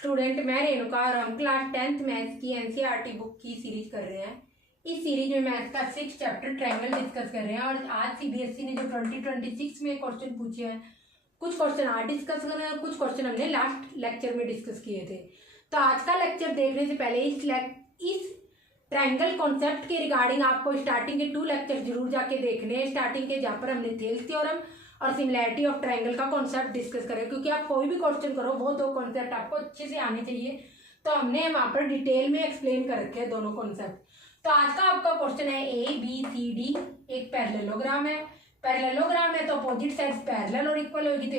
Student, मैं रेणुका और हम क्लास 10th मैथ्स की एनसीईआरटी बुक की सीरीज कर रहे हैं। इस सीरीज में मैथ्स का 6 चैप्टर ट्रायंगल डिस्कस कर रहे हैं और आज सीबीएसई ने जो 2026 में क्वेश्चन पूछे हैं, कुछ क्वेश्चन आज डिस्कस कर रहे हैं और कुछ क्वेश्चन हमने लास्ट लेक्चर में डिस्कस किए थे। तो आज का लेक्चर देखने से पहले इस ट्रायंगल कॉन्सेप्ट के रिगार्डिंग आपको स्टार्टिंग के 2 लेक्चर जरूर जाके देखने हैं। स्टार्टिंग के जहाँ पर हमने थेल्स थ्योरम और सिमिलैरिटी ऑफ ट्रायंगल का कॉन्सेप्ट डिस्कस करें, क्योंकि आप कोई भी क्वेश्चन करो वो 2 कॉन्सेप्ट आपको अच्छे से आने चाहिए। तो हमने वहाँ पर डिटेल में एक्सप्लेन कर रखे हैं दोनों कॉन्सेप्ट। तो आज का आपका क्वेश्चन है ABCD एक पैरेललोग्राम है। पैरेललोग्राम है तो अपोजिट साइड्स पैरेलल और इक्वल होगी। तो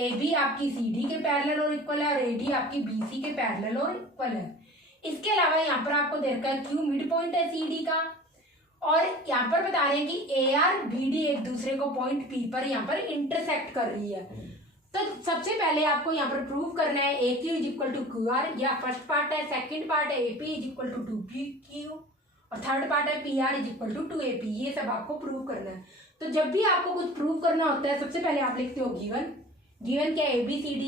AB आपकी CD के पैरेलल और इक्वल है और AD आपकी BC के पैरेलल और इक्वल है। इसके अलावा यहाँ पर आपको दे रखा है Q मिड पॉइंट है CD का, और यहाँ पर बता रहे हैं कि AR BD एक दूसरे को पॉइंट P पर यहाँ पर इंटरसेक्ट कर रही है। तो सबसे पहले आपको यहाँ पर प्रूव करना है AQ is equal to QR, या फर्स्ट पार्ट है। सेकंड पार्ट है AP is equal to 2PQ और थर्ड पार्ट है PR is equal to 2AP। ये सब आपको प्रूव करना है। तो जब भी आपको कुछ प्रूव करना होता है, सबसे पहले आप लिखते हो गिवन क्या ABCD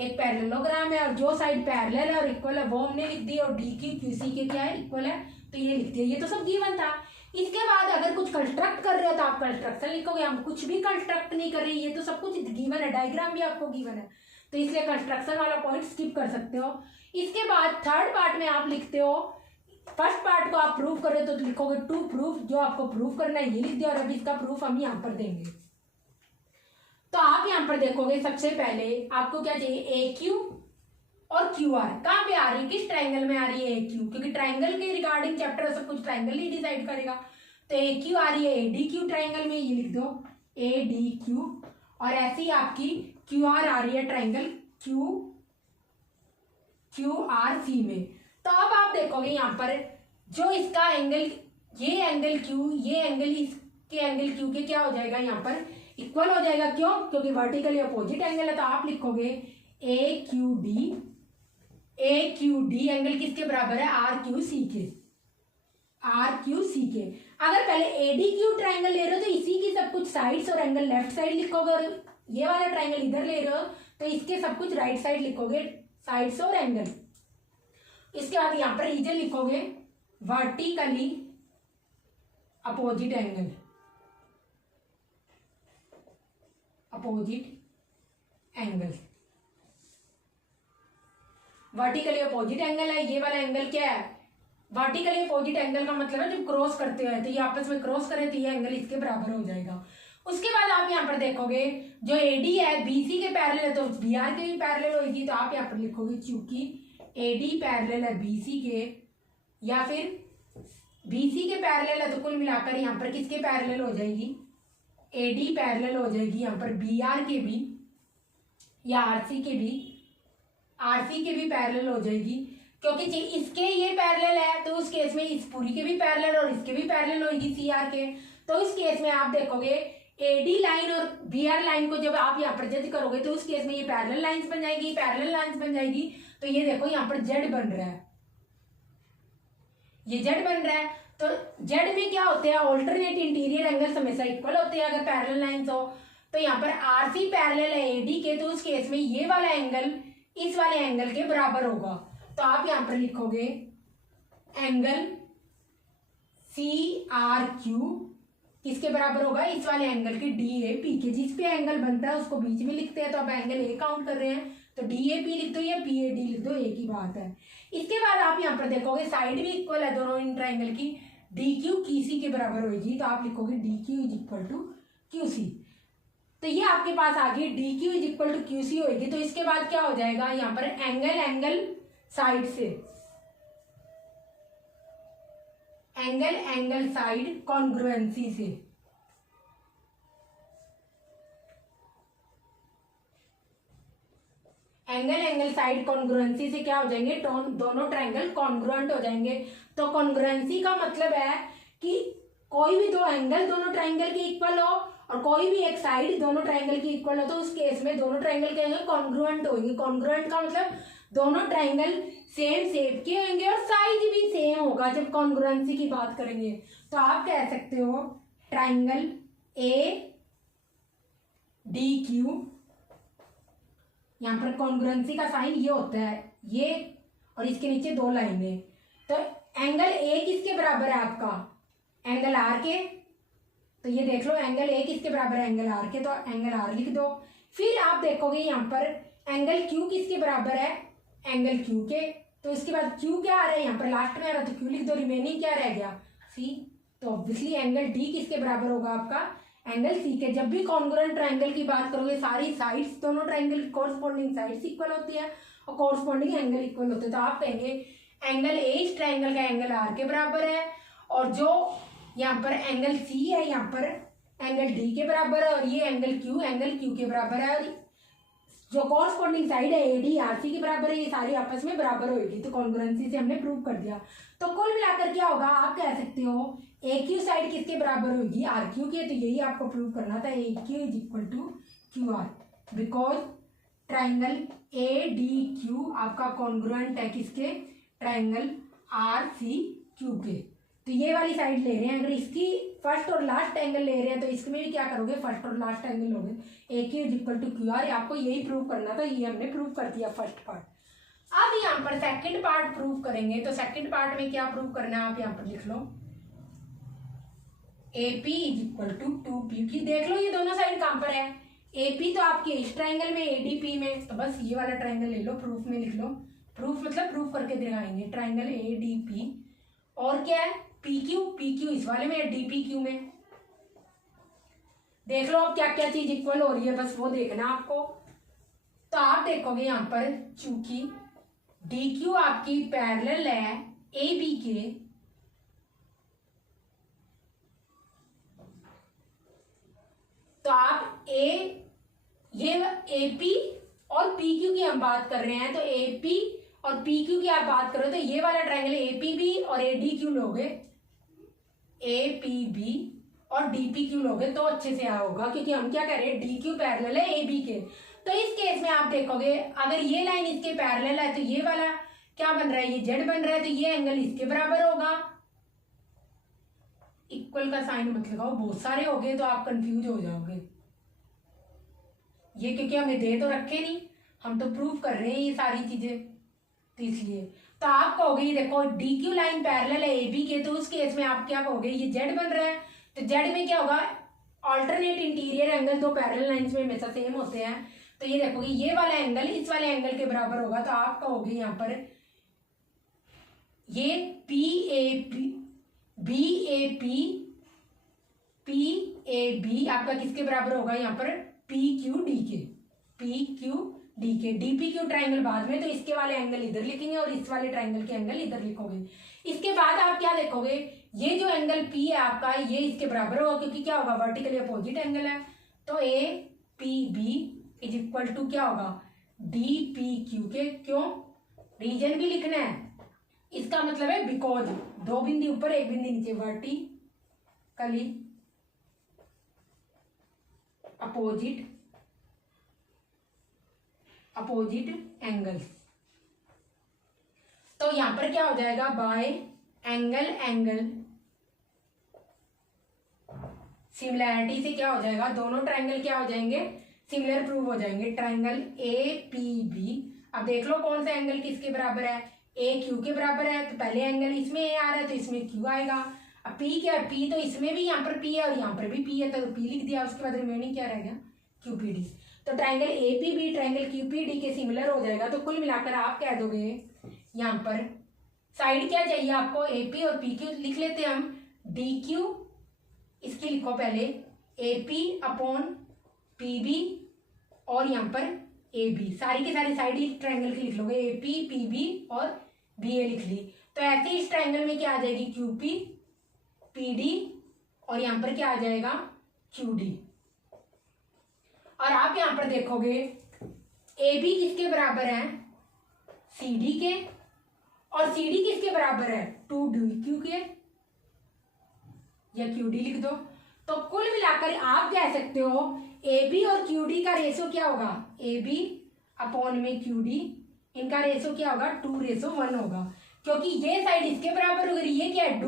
एक पैरेललोग्राम है और जो साइड पैरेलल है और इक्वल है वो हमने लिख दी, और DQ QC के क्या है, इक्वल है, तो ये लिख दिया। ये तो सब गिवन था। इसके बाद अगर कुछ कंस्ट्रक्ट कर रहे हो तो आप कंस्ट्रक्शन लिखोगे। हम कुछ भी कंस्ट्रक्ट नहीं कर रहे, ये तो सब कुछ गिवन है, डायग्राम भी आपको गिवन है, तो इसलिए कंस्ट्रक्शन वाला पॉइंट स्किप कर सकते हो। इसके बाद थर्ड पार्ट में आप लिखते हो, फर्स्ट पार्ट को आप प्रूव कर रहे हो तो लिखोगे टू प्रूफ, जो आपको प्रूफ करना है ये लिख दिया, और अभी इसका प्रूफ हम यहाँ पर देंगे। तो आप यहाँ पर देखोगे, सबसे पहले आपको क्या चाहिए, AQ और QR कहाँ पे आ रही है, किस ट्रायंगल में आ रही है AQ, क्योंकि ट्रायंगल के रिगार्डिंग चैप्टर सब कुछ ट्रायंगल ही डिसाइड करेगा। तो AQ आ रही है ADQ ट्रायंगल में, ये लिख दो ADQ, और ऐसी आपकी QR आ रही है ट्रायंगल QRC में। तो अब आप देखोगे यहाँ पर जो इसका एंगल, ये एंगल Q, ये एंगल इसके एंगल Q के क्या हो जाएगा, यहाँ पर इक्वल हो जाएगा। क्यों? क्योंकि वर्टिकली अपोजिट एंगल है। तो आप लिखोगे AQD एंगल किसके बराबर है, RQC के। अगर पहले ADQ ट्रायंगल ले रहे हो तो इसी की सब कुछ साइड्स और एंगल लेफ्ट साइड लिखोगे, और ये वाला ट्रायंगल इधर ले रहे हो तो इसके सब कुछ राइट साइड लिखोगे, साइड्स और एंगल। इसके बाद यहाँ पर रीजन लिखोगे vertically opposite angle, vertically opposite angle है। ये वाला एंगल क्या है, वर्टिकली अपोजिट एंगल का मतलब है जब क्रॉस करते हैं तो ये आपस में क्रॉस करें तो ये एंगल इसके बराबर हो जाएगा। उसके बाद आप यहाँ पर देखोगे जो AD है BC के पैरेलल है तो BR के भी पैरेलल होगी। तो आप यहाँ पर लिखोगे चूंकि AD पैरेलल है BC के, या फिर BC के पैरेलल है, तो कुल मिलाकर यहाँ पर किसके पैरेलल हो जाएगी, AD पैरेलल हो जाएगी यहाँ पर BR के भी, या RC के भी पैरेलल हो जाएगी। क्योंकि इसके ये पैरेलल है तो उस केस में इस पूरी के भी पैरेलल और इसके भी पैरेलल होगी CR के। तो इस केस में आप देखोगे AD लाइन और BR लाइन को जब आप यहाँ पर जज करोगे तो उस केस में ये पैरेलल लाइंस बन जाएगी, तो ये देखो यहाँ पर Z बन रहा है, ये Z बन रहा है। तो Z में क्या होते हैं, ऑल्टरनेट इंटीरियर एंगल्स हमेशा इक्वल होते हैं अगर पैरेलल लाइंस हो। तो यहाँ पर RC पैरेलल है AD के, तो उस केस में ये वाला एंगल इस वाले एंगल के बराबर होगा। तो आप यहाँ पर लिखोगे एंगल CRQ किसके बराबर होगा, इस वाले एंगल के DAP के। जिस पे एंगल बनता है उसको बीच में लिखते हैं, तो आप एंगल A काउंट कर रहे हैं तो DAP लिख दो या PAD लिख दो, एक ही बात है। इसके बाद आप यहाँ पर देखोगे साइड भी इक्वल है दोनों इन ट्रायंगल की, DQ QC के बराबर होगी। तो आप लिखोगे DQ is equal to QC। तो ये आपके पास आ गई DQ is equal to QC होगी। तो इसके बाद क्या हो जाएगा, यहाँ पर एंगल साइड से, एंगल साइड कॉन्ग्रुएंसी से, एंगल साइड कॉन्ग्रुएंसी से क्या हो जाएंगे, दोनों ट्रायंगल कॉन्ग्रुएंट हो जाएंगे। तो कॉन्ग्रुएंसी का मतलब है कि कोई भी 2 एंगल दोनों ट्रायंगल के इक्वल हो और कोई भी एक साइड दोनों ट्रायंगल की इक्वल हो, तो उस केस में दोनों ट्रायंगल के एंगल कॉन्ग्रुएंट होंगे। कॉन्ग्रुएंट का मतलब दोनों ट्रायंगल सेम शेप के होंगे और साइज भी सेम होगा जब कॉन्ग्रुएंसी की बात करेंगे। तो आप कह सकते हो ट्रायंगल ADQ यहाँ पर कॉन्ग्रुएंसी का साइन ये होता है, ये और इसके नीचे 2 लाइनें। तो एंगल ए किसके बराबर है आपका, एंगल आर के। तो ये देख लो एंगल ए किसके बराबर है, एंगल आर के, तो एंगल आर लिख दो। फिर आप देखोगे यहाँ पर एंगल क्यू किसके बराबर है, एंगल क्यू के। तो इसके बाद क्यू क्या आ रहा है, यहाँ पर लास्ट में आ रहा है तो क्यू लिख दो, रिमेनिंग क्या रह गया, सी। तो ऑब्वियसली एंगल डी किसके बराबर होगा आपका, एंगल सी के। जब भी कॉन्ग्रुएंट ट्राइंगल की बात करोगे सारी साइड्स, दोनों ट्राइंगल की कोरस्पॉन्डिंग साइड्स इक्वल होती है और कोरस्पॉन्डिंग एंगल इक्वल होते हैं। तो आप कहेंगे एंगल ए इस ट्राइंगल का एंगल आर के बराबर है, और जो यहाँ पर एंगल सी है यहाँ पर एंगल डी के बराबर है, और ये एंगल क्यू के बराबर है, और जो कॉरस्पॉन्डिंग साइड है एडी आर सी के बराबर है, ये सारी आपस में बराबर होगी। तो कॉन्ग्रुएंसी से हमने प्रूव कर दिया। तो कुल मिलाकर क्या होगा, आप कह सकते हो ए क्यू साइड किसके बराबर होगी, आर क्यू के। तो यही आपको प्रूव करना था, A Q is equal to Q R, because triangle A D Q आपका कॉन्ग्रुएंट है किसके, ट्राइंगल आर सी क्यू के। तो ये वाली साइड ले रहे हैं, अगर इसकी फर्स्ट और लास्ट एंगल ले रहे हैं तो इसमें भी क्या करोगे, फर्स्ट और लास्ट एंगल लोगे, A Q is equal to Q R. आपको यही प्रूव करना था, ये हमने प्रूव कर दिया फर्स्ट पार्ट। अब यहाँ पर सेकंड पार्ट प्रूव करेंगे। तो सेकंड पार्ट में क्या प्रूव करना है, आप यहाँ पर लिख लो A P is equal to 2p। देख लो ये दोनों साइड कहाँ पर है, ए पी तो आपके इस ट्राइंगल में, एडीपी में, तो बस ये वाला ट्राइंगल ले लो, प्रूफ में लिख लो। प्रूफ मतलब प्रूफ करके दिखाएंगे, ट्राइंगल ए डी पी, और क्या है पी क्यू इस वाले में, डी पी क्यू में। देख लो अब क्या क्या चीज इक्वल हो रही है, बस वो देखना आपको। तो आप देखोगे यहाँ पर चूंकि डी क्यू आपकी पैरेलल है ए बी के, तो आप ये ए पी और पी क्यू की हम बात कर रहे हैं, तो ए पी और पी क्यू की आप बात करो तो ये वाला ट्राइंगल ए पी बी और ए डी क्यू लोगे, ए पी बी और डी पी क्यू लोगे तो अच्छे से होगा, क्योंकि हम क्या कर रहे हैं, डी क्यू पैरेलल है ए बी के। तो इस केस में आप देखोगे अगर ये लाइन इसके पैरेलल है तो ये वाला क्या बन रहा है, ये जेड बन रहा है, तो ये एंगल इसके बराबर होगा। इक्वल का साइन मत लगाओ, बहुत सारे हो गए तो आप कंफ्यूज हो जाओगे। ये क्योंकि हमें दे तो रखे नहीं, हम तो प्रूव कर रहे हैं ये सारी चीजें, तो इसलिए। तो आप कहोगे ये देखो डी क्यू लाइन पैरेलल है ए बी के, तो उस केस में आप क्या कहोगे, ये जेड बन रहा है, तो जेड में क्या होगा, ऑल्टरनेट इंटीरियर एंगल दो पैरेलल लाइंस में हमेशा सेम होते हैं। तो ये देखोगे ये वाला एंगल इस वाले एंगल के बराबर होगा, तो आप कहोगे यहाँ पर ये P A P B A B आपका किसके बराबर होगा, यहाँ पर पी क्यू डी के, डी पी क्यू ट्राइंगल बाद में, तो इसके वाले एंगल इधर लिखेंगे और इस वाले ट्राइंगल के एंगल इधर लिखोगे। इसके बाद आप क्या देखोगे, ये जो एंगल पी है आपका ये इसके बराबर होगा, क्योंकि क्या होगा, वर्टिकली अपोजिट एंगल है। तो A P B is equal to क्या होगा, डी पी क्यू के। क्यों, रीजन भी लिखना है, इसका मतलब है बिकॉज दो बिंदी ऊपर एक बिंदी नीचे, वर्टिकली अपोजिट एंगल्स। तो यहां पर क्या हो जाएगा, बाय एंगल सिमिलैरिटी से क्या हो जाएगा, दोनों ट्राइंगल क्या हो जाएंगे, सिमिलर प्रूव हो जाएंगे। ट्राइंगल ए पी बी, अब देख लो कौन सा एंगल किसके बराबर है, ए क्यू के बराबर है, तो पहले एंगल इसमें ए आ रहा है तो इसमें क्यू आएगा। अब पी क्या है, पी तो इसमें भी यहाँ पर पी है और यहाँ पर भी पी है, तो पी लिख दिया, उसके बाद रिमेनिंग क्या रह गया, क्यू पी डी। तो triangle A P B triangle Q P D के सिमिलर हो जाएगा। तो कुल मिलाकर आप कह दोगे यहाँ पर साइड क्या चाहिए आपको, ए पी और पी क्यू लिख लेते हैं हम, डी क्यू इसकी लिखो पहले A P upon P B और यहाँ पर ए बी, सारी की सारी साइड इस ट्राइंगल की लिख लोगे, ए पी पी बी और बी ए लिख ली। तो ऐसे इस ट्राइंगल में क्या आ जाएगी, क्यू पी पी डी और यहाँ पर क्या आ जाएगा, क्यू डी। और आप यहाँ पर देखोगे ए बी किसके बराबर है, सी डी के, और सी डी किसके बराबर है, 2DQ के, या क्यू डी लिख दो। तो कुल मिलाकर आप कह सकते हो ए बी और क्यू डी का रेशो क्या होगा, ए बी अपॉन में क्यू डी, इनका रेशो क्या होगा, 2:1 होगा, क्योंकि ये साइड इसके बराबर हो गई, ये क्या है,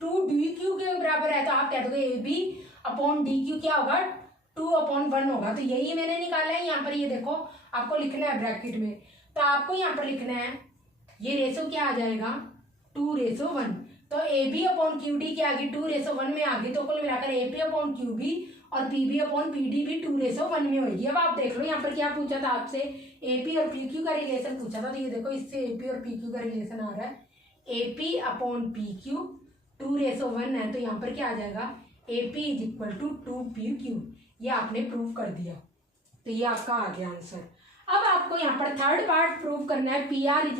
2DQ के बराबर है। तो आप कह दोगे A B upon D Q क्या होगा, 2/1 होगा। तो यही मैंने निकाला है यहाँ पर। ये देखो आपको लिखना है ब्रैकेट में, तो आपको यहाँ पर लिखना है ये रेशो क्या आ जाएगा 2:1। तो AB/QD के आगे 2:1 में आ गई, तो कुल मिलाकर AP/QB और PB/PD भी 2:1 में होगी। अब आप देख लो यहाँ पर क्या पूछा था आपसे, AP और PQ का रिलेशन पूछा था। तो ये देखो इससे AP और PQ का रिलेशन आ रहा है, AP/PQ 2:1 है, तो यहाँ पर क्या आ जाएगा AP = 2PQ। ये आपने प्रूव कर दिया, तो ये आपका आ गया आंसर। अब आपको यहाँ पर थर्ड पार्ट प्रूव करना है, PR =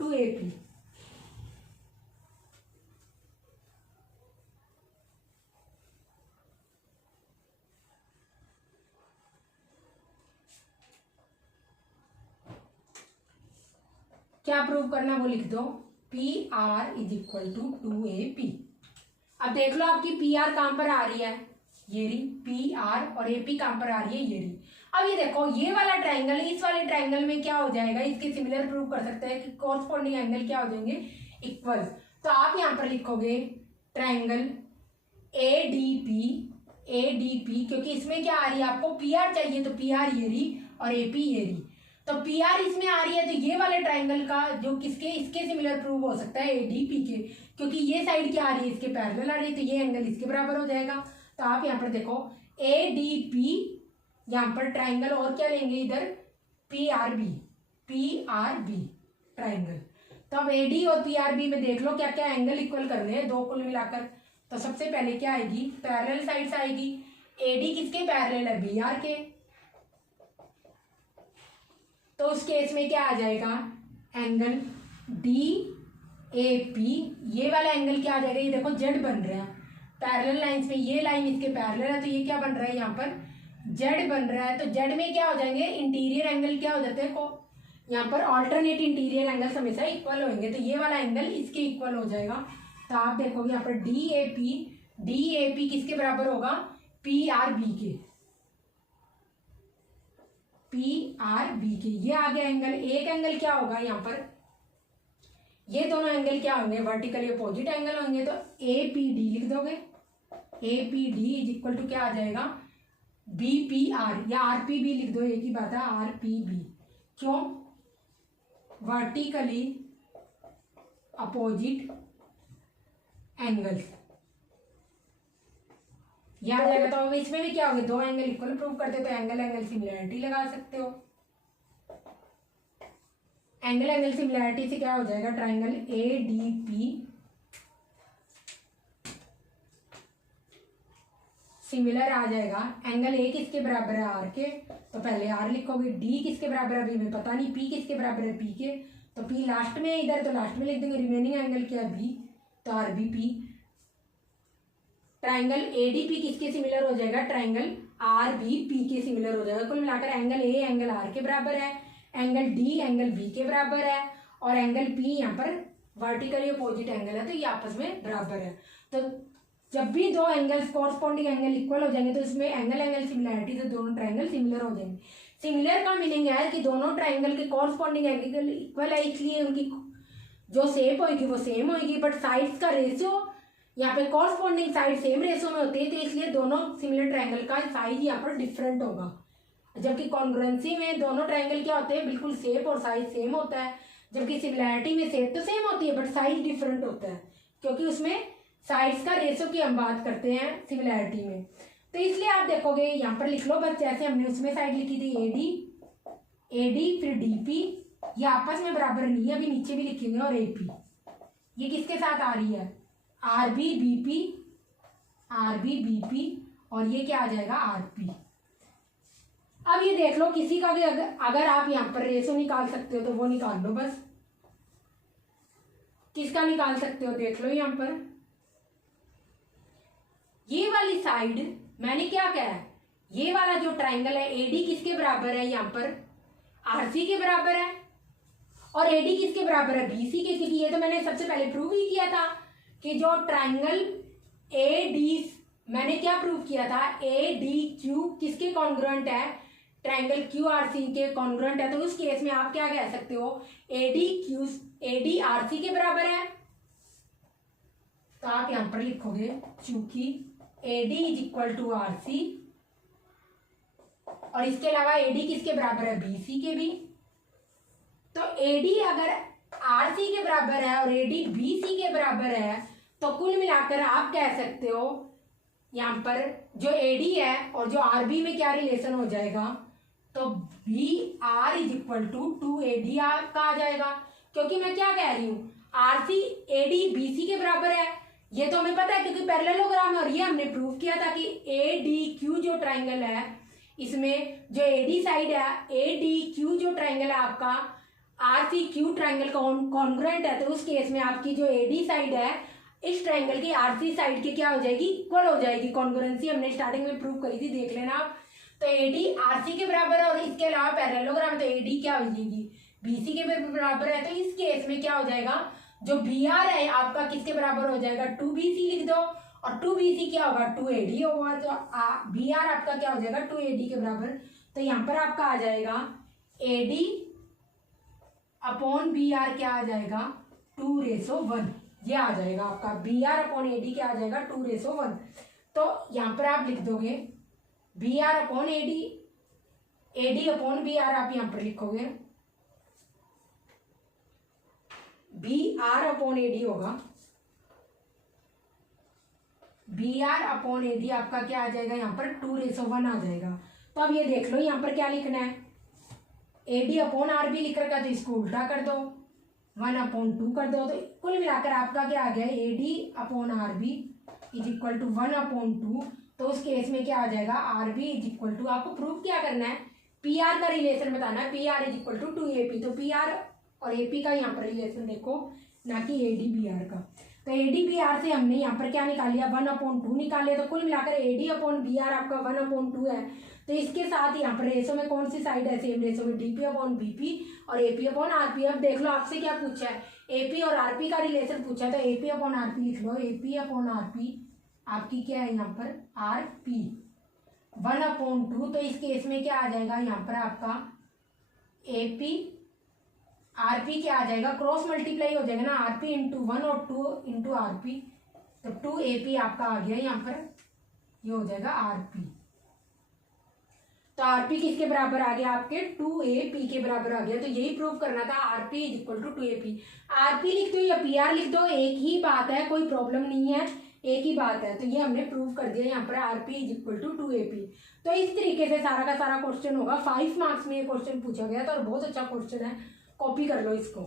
2AP। क्या प्रूव करना वो लिख दो, PR = 2AP। अब देख लो आपकी PR कहाँ पर आ रही है, ये रही PR, और AP कहाँ पर आ रही है, ये रही। अब ये देखो ये वाला ट्राइंगल इस वाले ट्राइंगल में क्या हो जाएगा, इसके सिमिलर प्रूव कर सकते हैं कि कॉरस्पॉन्डिंग एंगल क्या हो जाएंगे, इक्वल। तो आप यहाँ पर लिखोगे ट्राइंगल ADP, क्योंकि इसमें क्या आ रही है आपको PR चाहिए, तो PR ये रही और AP ये रही। तो PR इसमें आ रही है, तो ये वाले ट्राइंगल का जो किसके इसके सिमिलर प्रूव हो सकता है ADP के, क्योंकि ये साइड क्या आ रही है इसके पैरेलल आ रही है, तो ये एंगल इसके बराबर हो जाएगा। तो आप यहाँ पर देखो ADP, यहाँ पर ट्राइंगल और क्या लेंगे इधर PRB ट्राइंगल। तो अब AD और PRB में देख लो क्या क्या एंगल इक्वल करने हैं, दो कुल मिलाकर। तो सबसे पहले क्या आएगी, पैरेलल साइड्स आएगी। AD किसके पैरेलल है, BR के, तो उस केस में क्या आ जाएगा एंगल DAP। ये वाला एंगल क्या आ जाएगा, ये देखो Z बन रहा है पैरेलल लाइंस में, ये लाइन इसके पैरेलल है, तो ये क्या बन रहा है यहाँ पर Z बन रहा है। तो Z में क्या हो जाएंगे इंटीरियर एंगल क्या हो जाते हैं को, यहाँ पर ऑल्टरनेट इंटीरियर एंगल हमेशा इक्वल होंगे, तो ये वाला एंगल इसके इक्वल हो जाएगा। तो आप देखोगे यहाँ पर DAP किसके बराबर होगा, PRB के। ये आ गया एंगल। एक एंगल क्या होगा यहाँ पर, ये दोनों एंगल क्या होंगे, वर्टिकली अपोजिट एंगल होंगे, तो APD लिख दोगे। APD = क्या आ जाएगा BPR, या RPB लिख दो, एक ही बात है RPB। क्यों, वर्टिकली अपोजिट एंगल्स, यह आ जाएगा। तो अब इसमें भी क्या होंगे, दो एंगल इक्वल प्रूव करते, तो एंगल सिमिलैरिटी लगा सकते हो। एंगल सिमिलैरिटी से क्या हो जाएगा, ट्राइंगल ADP सिमिलर आ जाएगा। एंगल A किसके बराबर है, R के, तो पहले R लिखोगे। D किसके बराबर है, B में पता नहीं। P किसके बराबर है, P के, तो P लास्ट में है इधर, तो लास्ट में लिख देंगे। रिमेनिंग एंगल क्या है, B, तो RBP। ट्राइंगल ADP किसके सिमिलर हो जाएगा, ट्राइंगल RBP के सिमिलर हो जाएगा। कुल मिलाकर एंगल A एंगल R के बराबर है, एंगल D एंगल B के बराबर है, और एंगल P यहाँ पर वर्टिकली अपोजिट एंगल है, तो ये आपस में बराबर है। तो जब भी दो एंगल्स कॉरस्पॉन्डिंग एंगल इक्वल हो जाएंगे, तो इसमें एंगल सिमिलैरिटी से दोनों ट्राइंगल सिमिलर हो जाएंगे। सिमिलर का मीनिंग है कि दोनों ट्राइंगल के कॉरस्पॉन्डिंग एंगल इक्वल है, इसलिए उनकी जो शेप होगी वो सेम होगी, बट साइड्स का रेशियो यहाँ पे कॉरस्पॉन्डिंग साइड सेम रेशियो में होती है, तो इसलिए दोनों सिमिलर ट्राइंगल का साइज यहाँ पर डिफरेंट होगा। जबकि कॉन्ग्रुएंसी में दोनों ट्राइंगल क्या होते हैं, बिल्कुल शेप और साइज सेम होता है, जबकि सिमिलैरिटी में शेप तो सेम होती है बट साइज डिफरेंट होता है, क्योंकि उसमें साइड्स का रेशियो की हम बात करते हैं सिमिलैरिटी में। तो इसलिए आप देखोगे यहाँ पर लिख लो बस, जैसे हमने उसमें साइड लिखी थी AD फिर DP, ये आपस में बराबर नहीं है, अभी नीचे भी लिखेंगे, और AP ये किसके साथ आ रही है, RBBP, और ये क्या आ जाएगा RP। अब ये देख लो किसी का भी अगर आप यहाँ पर रेशो निकाल सकते हो तो वो निकाल लो बस। किसका निकाल सकते हो देख लो, यहाँ पर ये वाली साइड मैंने क्या कहा है, ये वाला जो ट्राइंगल है AD किसके बराबर है, यहाँ पर RC के बराबर है, और AD किसके बराबर है, BC के, क्योंकि ये तो मैंने सबसे पहले प्रूव ही किया था कि जो ट्राइंगल AD, मैंने क्या प्रूव किया था, ADQ किसके कॉन्ग्रुएंट है, ट्राइंगल QRC के कॉन्ग्रुएंट है। तो उस केस में आप क्या कह सकते हो, AD RC के बराबर है, तो आप यहां पर लिखोगे चूंकि AD = RC और इसके अलावा एडी किसके बराबर है, बीसी के भी। तो एडी अगर आरसी के बराबर है और एडी बीसी के बराबर है तो कुल मिलाकर आप कह सकते हो यहाँ पर जो एडी है और जो आरबी में क्या रिलेशन हो जाएगा, तो B R is equal to 2AD का आ जाएगा। क्योंकि मैं क्या कह रही हूँ, आरसी एडी बीसी के बराबर है, ये तो हमें पता है क्योंकि पैरेललोग्राम है और ये हमने प्रूव किया था कि ADQ जो ट्राइंगल है इसमें जो एडी साइड है, ADQ जो ट्राइंगल है आपका RCQ ट्राइंगल कॉन्ग्रुएंट है, तो उस केस में आपकी जो एडी साइड है इस ट्राइंगल की आरसी साइड की क्या हो जाएगी, इक्वल हो जाएगी। कॉन्ग्रुएंसी हमने स्टार्टिंग में प्रूव करी थी, देख लेना आप। तो एडी आरसी के बराबर है और इसके अलावा पैरेललोग्राम, तो एडी क्या हो जाएगी, बीसी के बराबर है। तो इस केस में क्या हो जाएगा, जो बी आर है आपका किसके बराबर हो जाएगा, 2BC लिख दो और 2BC क्या होगा, 2AD होगा। तो बी आर आपका क्या हो जाएगा, 2AD के बराबर। तो यहाँ पर आपका आ जाएगा AD अपॉन बी आर क्या आ जाएगा, 2:1, ये आ जाएगा आपका बी आर अपॉन एडी क्या आ जाएगा, 2:1। तो यहाँ पर आप लिख दोगे B R upon AD, AD upon B R आप यहाँ पर लिखोगे, बी आर अपॉन एडी होगा, बी आर अपॉन एडी आपका क्या आ जाएगा, यहाँ पर 2:1 आ जाएगा। तो अब ये देख लो यहाँ पर क्या लिखना है, एडी अपॉन आर बी लिख रखा, तो इसको उल्टा कर दो, 1/2 कर दो। तो कुल मिलाकर आपका क्या आ गया, AD upon R B is equal to 1/2। तो उस केस में क्या आ जाएगा, R B is equal to, आपको प्रूफ क्या करना है, पी आर का रिलेशन बताना है, P R is equal to 2AP। तो पी आर और एपी का यहाँ पर रिलेशन देखो, ना कि एडी बी आर का। तो एडी बी आर से हमने यहाँ पर क्या निकाल लिया, 1/2 निकाल लिया। तो कुल मिलाकर एडी अपॉन बी आर आपका 1/2 है। तो इसके साथ यहाँ पर रेशो में कौन सी साइड है, सेम रेशो में डीपी अपॉन बीपी और एपी अपॉन आरपी। अब देख लो आपसे क्या पूछा है, एपी और आरपी का रिलेशन पूछा है, तो एपी अपॉन आरपी लिख लो, एपी अपॉन आरपी आपकी क्या है यहाँ पर, आरपी 1/2। तो इस केस में क्या आ जाएगा यहाँ पर आपका एपी आरपी क्या आ जाएगा, क्रॉस मल्टीप्लाई हो जाएगा ना, आरपी इंटू 1 और 2 इंटू आरपी। तो 2AP आपका आ गया यहाँ पर, ये हो जाएगा आरपी। तो आरपी किसके बराबर आ गया, आपके 2AP के बराबर आ गया। तो यही प्रूव करना था, RP is equal to 2AP। RP लिख दो या पीआर लिख दो, एक ही बात है, कोई प्रॉब्लम नहीं है, एक ही बात है। तो ये हमने प्रूव कर दिया यहाँ पर, RP is equal to 2AP। तो इस तरीके से सारा का सारा क्वेश्चन होगा। 5 मार्क्स में ये क्वेश्चन पूछा गया था और बहुत अच्छा क्वेश्चन है, कॉपी कर लो इसको।